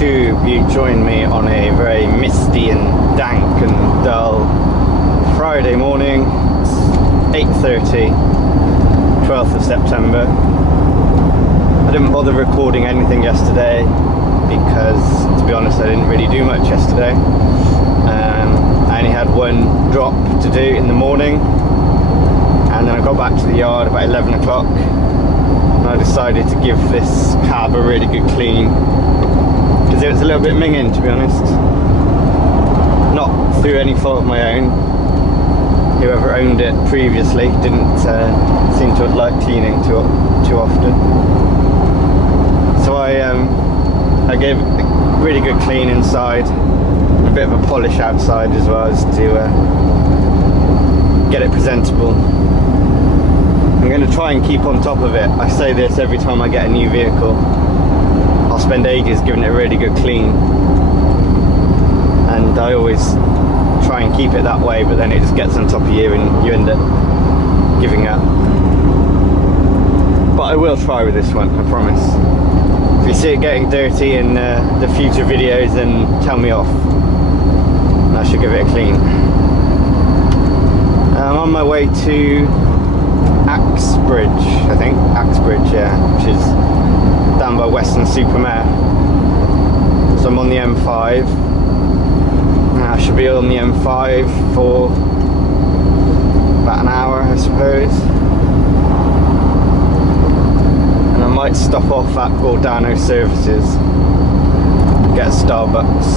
to you join me on a very misty and dank and dull Friday morning. It's 8:30, 12th of September. I didn't bother recording anything yesterday because, to be honest, I didn't really do much yesterday. I only had one drop to do in the morning, and then I got back to the yard about 11 o'clock, and I decided to give this cab a really good clean because it was a little bit minging, to be honest. Not through any fault of my own. Whoever owned it previously didn't seem to have liked cleaning too often. So I gave it a really good clean inside, a bit of a polish outside as well, as to get it presentable. I'm going to try and keep on top of it. I say this every time I get a new vehicle. I'll spend ages giving it a really good clean, and I always try and keep it that way, but then it just gets on top of you and you end up giving up. But I will try with this one, I promise. If you see it getting dirty in the future videos, then tell me off. I should give it a clean. I'm on my way to Axbridge, I think. Axbridge, yeah, which is down by Weston-super-Mare. So I'm on the M5. I should be on the M5 for about an hour, I suppose. And I might stop off at Gordano Services, get a Starbucks.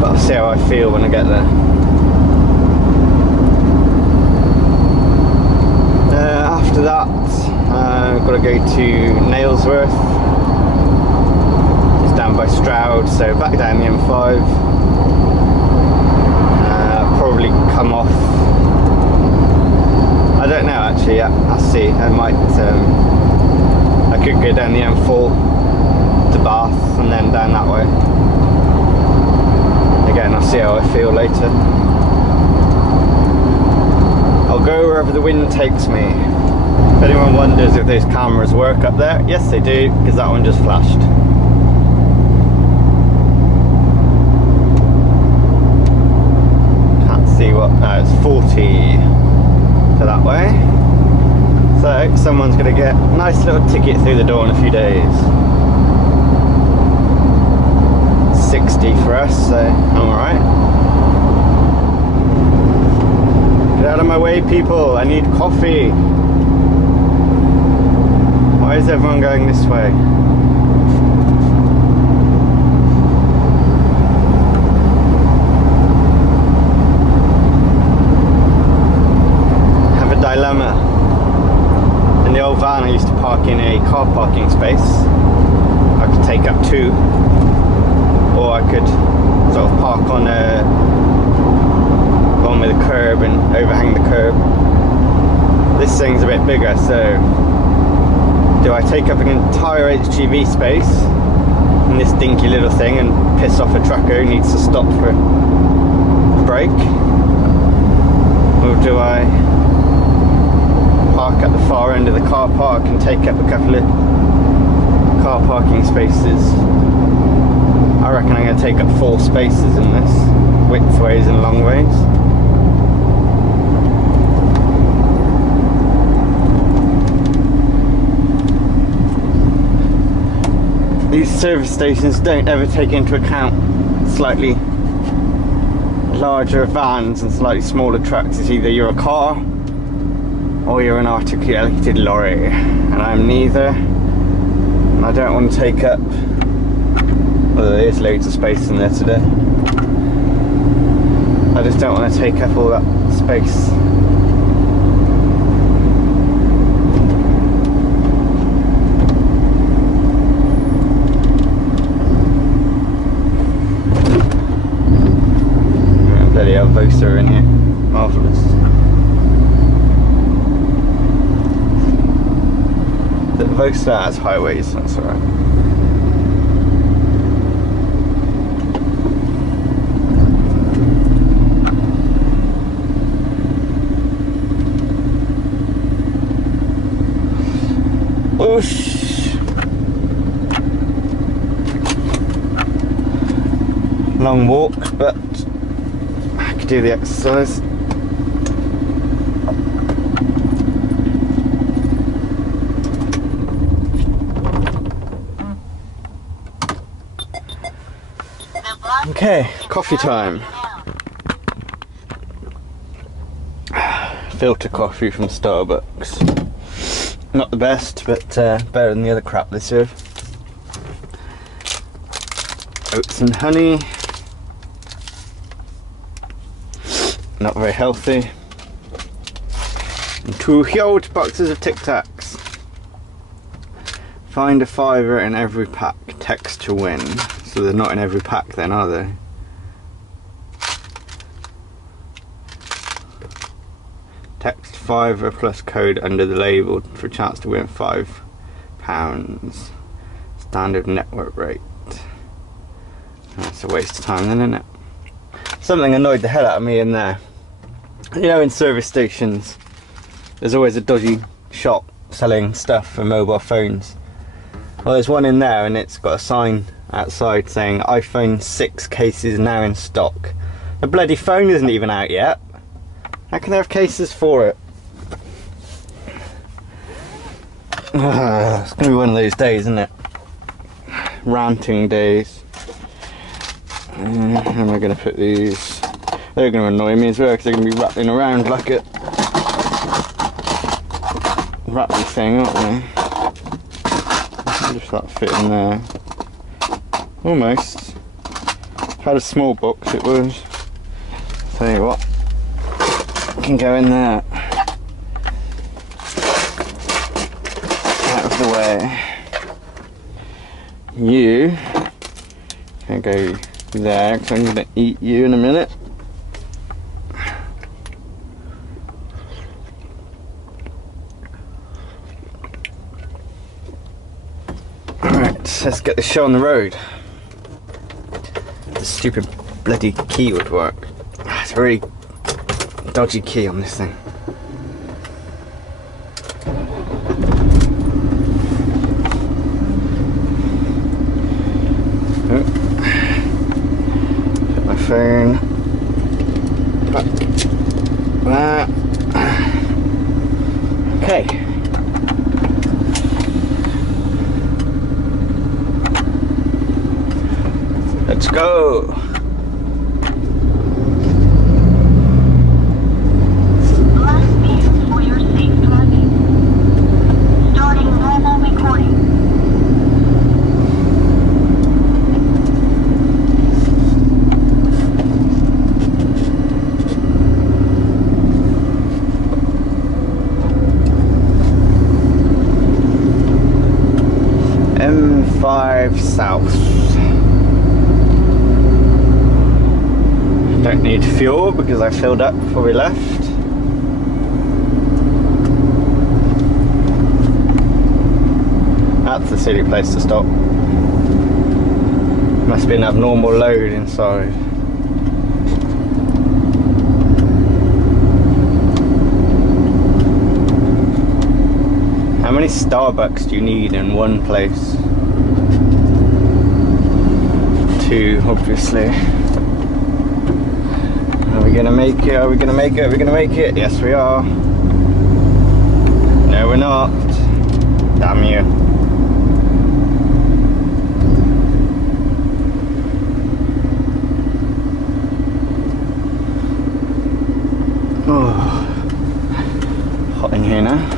But I'll see how I feel when I get there. After that, I've got to go to Nailsworth. It's down by Stroud, so back down the M5. Probably come off. I don't know actually. Yeah, I'll see. I might. I could go down the M4 to Bath and then down that way. Again, I'll see how I feel later. I'll go wherever the wind takes me. If anyone wonders if those cameras work up there, yes they do, because that one just flashed. Can't see what, it's 40 to that way. So someone's going to get a nice little ticket through the door in a few days. 60 for us, so I'm alright. Get out of my way, people, I need coffee. Why is everyone going this way? I have a dilemma. In the old van I used to park in a car parking space. I could take up two, or I could sort of park on one with a curb and overhang the curb. This thing's a bit bigger, so do I take up an entire HGV space in this dinky little thing and piss off a trucker who needs to stop for a break? Or do I park at the far end of the car park and take up a couple of car parking spaces? I reckon I'm going to take up 4 spaces in this, width ways and long ways. These service stations don't ever take into account slightly larger vans and slightly smaller trucks. It's either you're a car or you're an articulated lorry, and I'm neither. And I don't want to take up, well, there is loads of space in there today. I just don't want to take up all that space. Bloody hell, Vosa in here. Marvellous. The Vosa has highways, that's alright. Whoosh. long walk, but I could do the exercise. Okay, coffee time. Filter coffee from Starbucks. Not the best, but better than the other crap they serve. Oats and honey. Not very healthy. And 2 huge boxes of Tic Tacs. Find a fiver in every pack. Text to win. So they're not in every pack then, are they? Text fiver plus code under the label for a chance to win £5. Standard network rate. That's a waste of time then, isn't it? Something annoyed the hell out of me in there. You know, in service stations, there's always a dodgy shop selling stuff for mobile phones. Well, there's one in there and it's got a sign outside saying iPhone 6 cases now in stock. The bloody phone isn't even out yet. How can they have cases for it? It's going to be one of those days, isn't it? Ranting days. How am I going to put these? They're going to annoy me as well because they're going to be rattling around like a rattly thing, aren't they? Just that fit in there. Almost. If I had a small box it would. Tell you what, can go in there. Out of the way. You can go there because I'm going to eat you in a minute. Alright, let's get the show on the road. The stupid bloody key would work. It's a very dodgy key on this thing. Put my phone back. Okay. Let's go. M5 south. Don't need fuel because I filled up before we left. That's a silly place to stop. Must be an abnormal load inside. How many Starbucks do you need in one place? 2, obviously. Are we gonna make it? Are we gonna make it? Are we gonna make it? Yes, we are. No, we're not. Damn you. Oh, hot in here now.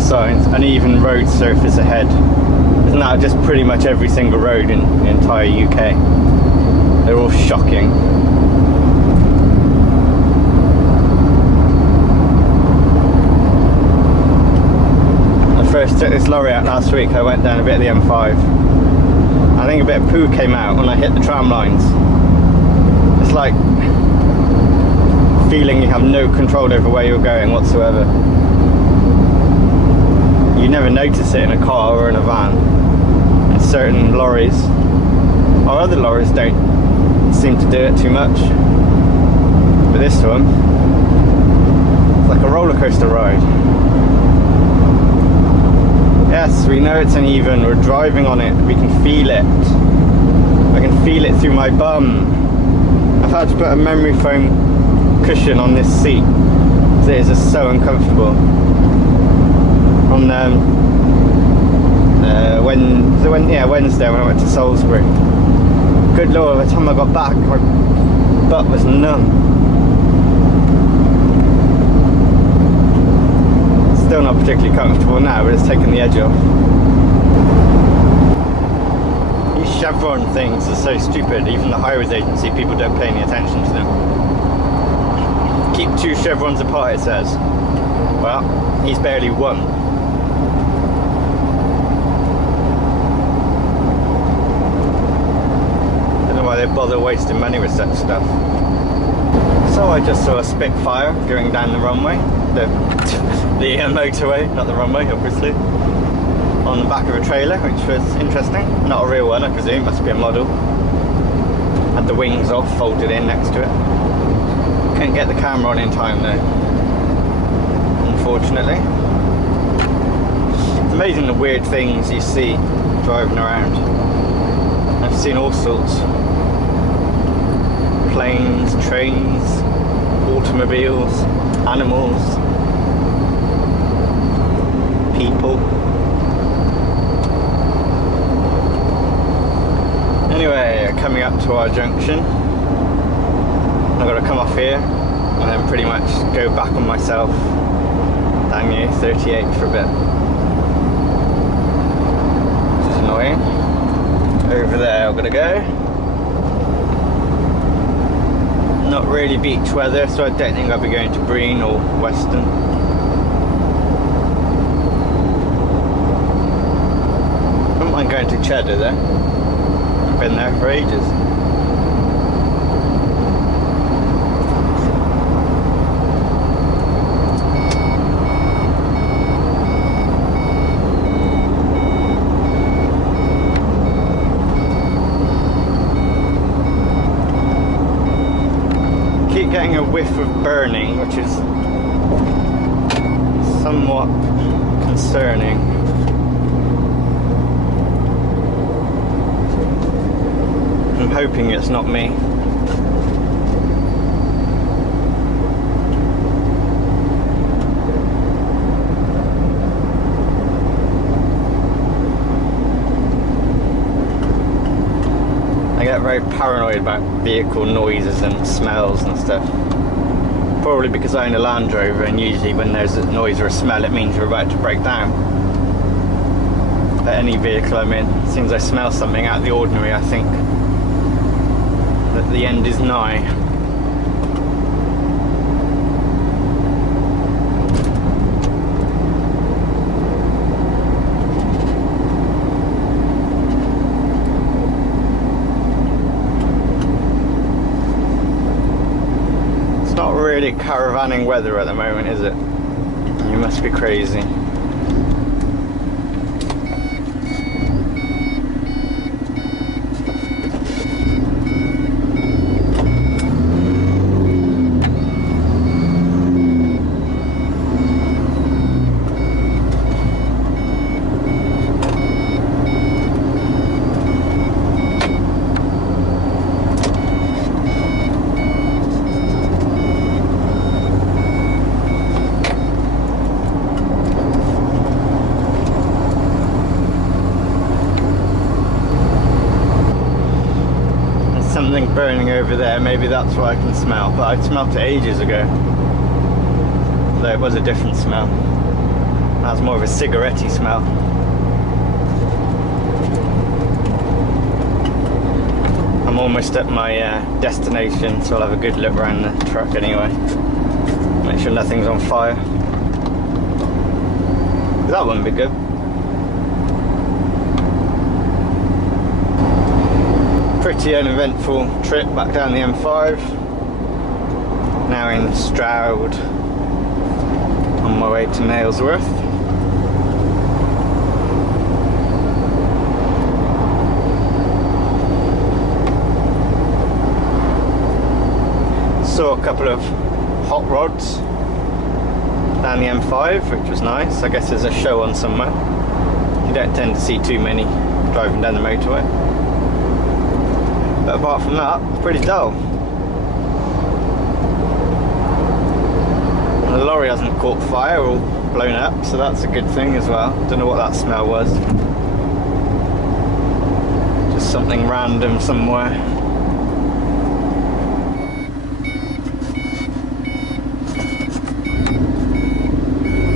Signs, uneven road surface ahead. Isn't that just pretty much every single road in the entire UK? They're all shocking. I first took this lorry out last week. I went down a bit of the M5. I think a bit of poo came out when I hit the tram lines. It's like feeling you have no control over where you're going whatsoever. You never notice it in a car or in a van. And certain lorries, or other lorries, don't seem to do it too much. But this one, it's like a roller coaster ride. Yes, we know it's uneven, we're driving on it, we can feel it. I can feel it through my bum. I've had to put a memory foam cushion on this seat because it is just so uncomfortable. On Wednesday when I went to Salisbury, good lord, by the time I got back my butt was numb. Still not particularly comfortable now, but it's taken the edge off. These chevron things are so stupid. Even the highways agency, people don't pay any attention to them. Keep 2 chevrons apart, it says. Well, he's barely 1. Why they bother wasting money with such stuff. So I just saw a Spitfire going down the runway, the motorway, not the runway obviously, on the back of a trailer, which was interesting. Not a real one, I presume, must be a model. Had the wings off, folded in next to it. Couldn't get the camera on in time though, unfortunately. It's amazing the weird things you see driving around. I've seen all sorts. Planes, trains, automobiles, animals, people. Anyway, coming up to our junction, I've got to come off here and then pretty much go back on myself down here, 38 for a bit, which is annoying. Over there I've got to go. Not really beach weather, so I don't think I'll be going to Breen or Weston. I don't mind going to Cheddar though. I've been there for ages. Getting a whiff of burning, which is somewhat concerning. I'm hoping it's not me. I get very paranoid about vehicle noises and smells and stuff. Probably because I own a Land Rover, and usually when there's a noise or a smell it means you're about to break down. But any vehicle I'm in, as soon as I smell something out of the ordinary, I think that the end is nigh. Really caravanning weather at the moment, is it? You must be crazy. Something burning over there, maybe that's what I can smell, but I smelled it ages ago. Though it was a different smell. That was more of a cigarette-y smell. I'm almost at my destination, so I'll have a good look around the truck anyway. Make sure nothing's on fire. That wouldn't be good. Pretty uneventful trip back down the M5. Now in Stroud, on my way to Nailsworth. Saw a couple of hot rods down the M5, which was nice. I guess there's a show on somewhere. You don't tend to see too many driving down the motorway. But apart from that, it's pretty dull. The lorry hasn't caught fire or blown up, so that's a good thing as well. Don't know what that smell was. Just something random somewhere.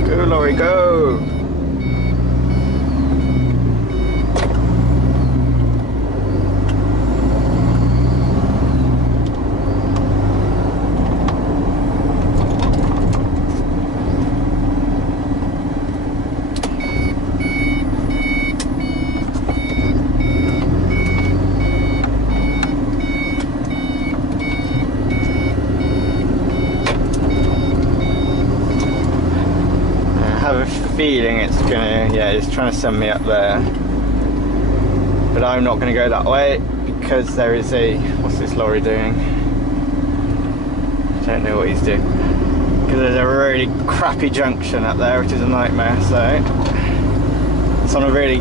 Go lorry, go! Feeling it's gonna, yeah, it's trying to send me up there, but I'm not going to go that way because there is a, what's this lorry doing? I don't know what he's doing, because there's a really crappy junction up there which is a nightmare. So it's on a really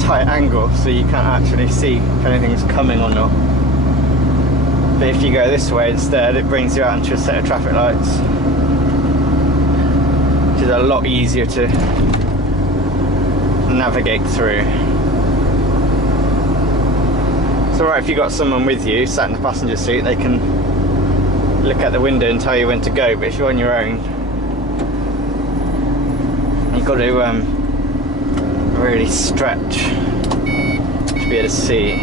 tight angle, so you can't actually see if anything's coming or not. But if you go this way instead, it brings you out into a set of traffic lights, which is a lot easier to navigate through. It's alright if you've got someone with you sat in the passenger seat, they can look out the window and tell you when to go, but if you're on your own, you've got to really stretch to be able to see.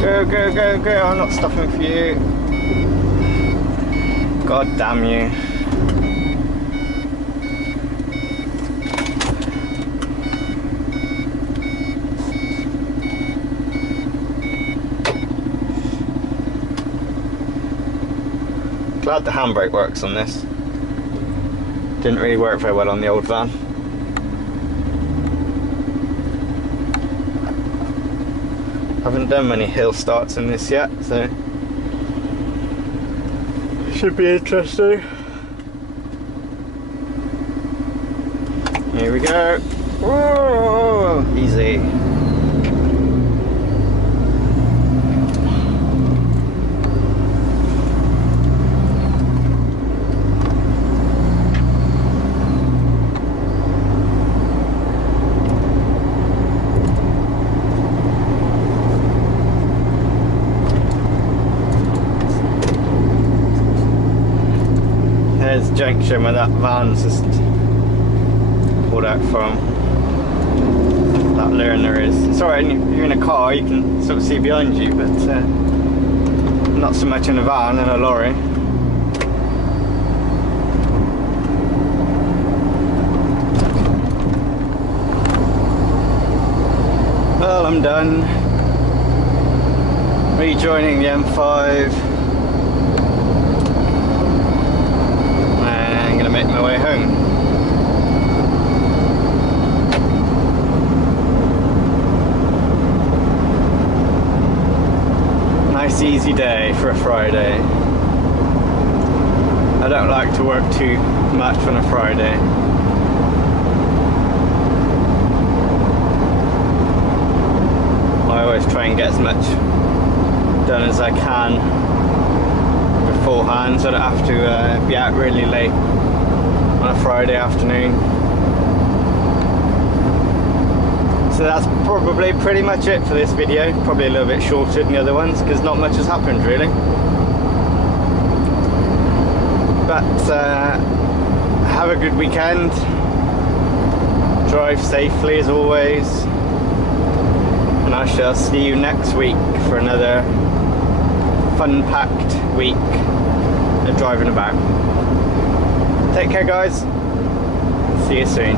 Go, go, go, go, I'm not stopping for you. God damn you. Glad the handbrake works on this. Didn't really work very well on the old van. Haven't done many hill starts in this yet, so should be interesting. Here we go. Whoa, easy. There's the junction where that van's just pulled out from. That learner is. It's alright, you're in a car, you can sort of see behind you, but not so much in a van and a lorry. Well, I'm done. Rejoining the M5. Make my way home. Nice easy day for a Friday. I don't like to work too much on a Friday. I always try and get as much done as I can beforehand, so I don't have to be out really late on a Friday afternoon. So that's probably pretty much it for this video. Probably a little bit shorter than the other ones because not much has happened really. But have a good weekend. Drive safely as always. And I shall see you next week for another fun-packed week of driving about. Take care guys, see you soon.